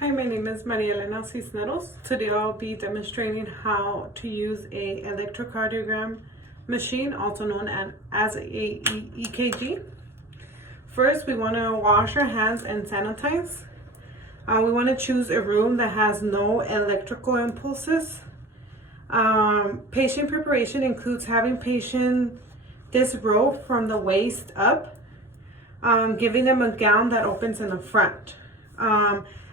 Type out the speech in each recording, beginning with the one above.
Hi, my name is Maria Elena Cisneros. Today I'll be demonstrating how to use a electrocardiogram machine, also known as a EKG. First, we want to wash our hands and sanitize. We want to choose a room that has no electrical impulses. Patient preparation includes having patient disrobe from the waist up, giving them a gown that opens in the front,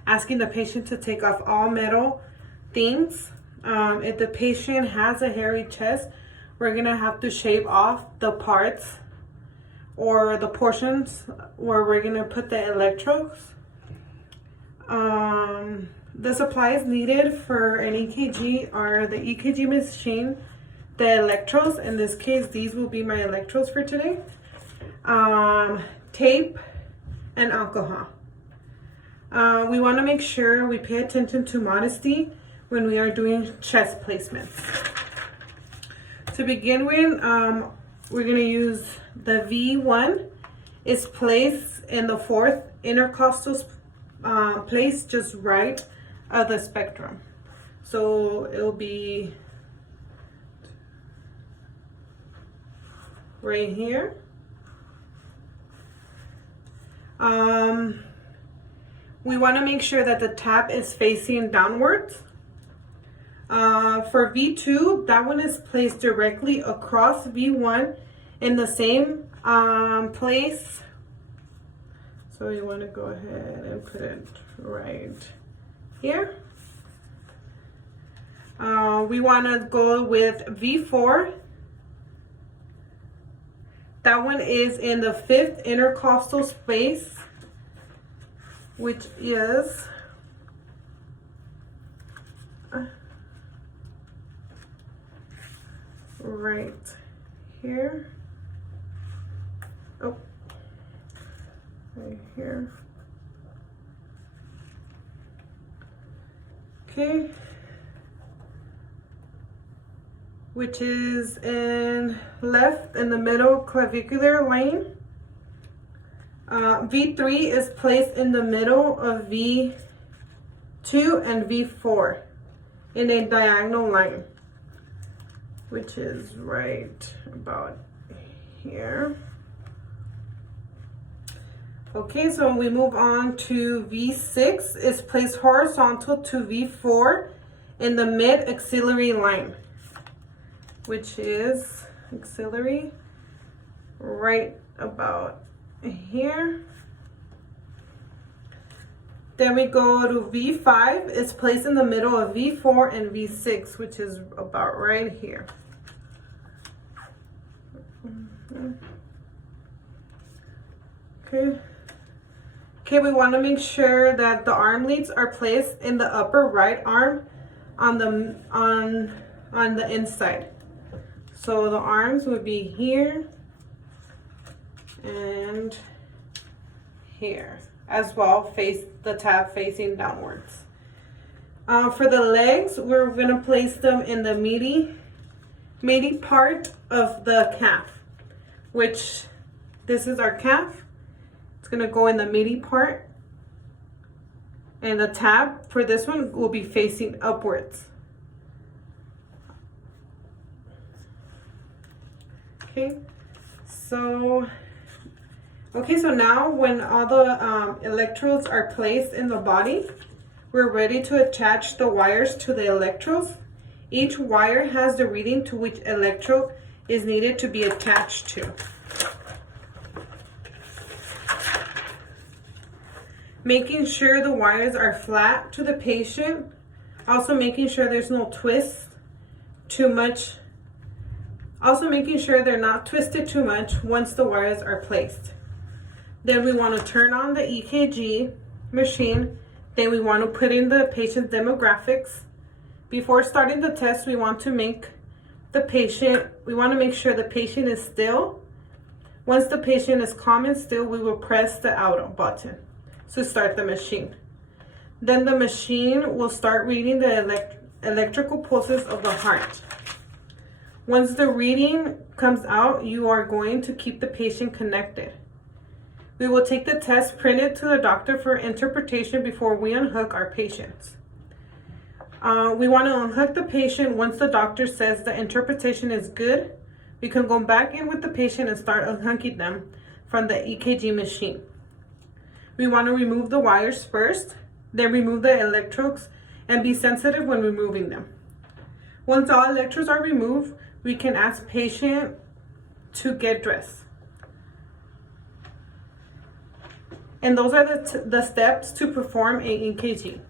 asking the patient to take off all metal things. If the patient has a hairy chest, we're gonna have to shave off the parts or the portions where we're gonna put the electrodes. The supplies needed for an EKG are the EKG machine, the electrodes. In this case, these will be my electrodes for today. Tape and alcohol. We want to make sure we pay attention to modesty when we are doing chest placements. To begin with, we're going to use the V1. It's placed in the fourth intercostal place, just right of the spectrum. So it'll be right here. We want to make sure that the tap is facing downwards. For V2, that one is placed directly across V1 in the same place. So you want to go ahead and put it right here. We want to go with V4. That one is in the fifth intercostal space, which is right here. Oh, right here. Okay. Which is in left in the middle clavicular line. V3 is placed in the middle of V2 and V4 in a diagonal line, which is right about here. Okay, so we move on to V6 is placed horizontal to V4 in the mid axillary line, which is axillary right about here. Then we go to V5. It's placed in the middle of V4 and V6, which is about right here. Okay, we want to make sure that the arm leads are placed in the upper right arm on the inside. So the arms would be here and here as well, face the tab facing downwards. For the legs, we're going to place them in the meaty part of the calf, which this is our calf. It's going to go in the meaty part, and the tab for this one will be facing upwards. Okay, so now when all the electrodes are placed in the body, we're ready to attach the wires to the electrodes. Each wire has the reading to which electrode is needed to be attached to. Making sure the wires are flat to the patient, also making sure there's no twist too much. Also making sure they're not twisted too much once the wires are placed. Then we want to turn on the EKG machine. Then we want to put in the patient's demographics. Before starting the test, we want to make sure the patient is still. Once the patient is calm and still, we will press the out button to start the machine. Then the machine will start reading the electrical pulses of the heart. Once the reading comes out, you are going to keep the patient connected. We will take the test, print it to the doctor for interpretation before we unhook our patients. We want to unhook the patient once the doctor says the interpretation is good. We can go back in with the patient and start unhooking them from the EKG machine. We want to remove the wires first, then remove the electrodes and be sensitive when removing them. Once all electrodes are removed, we can ask patient to get dressed. And those are the steps to perform a EKG.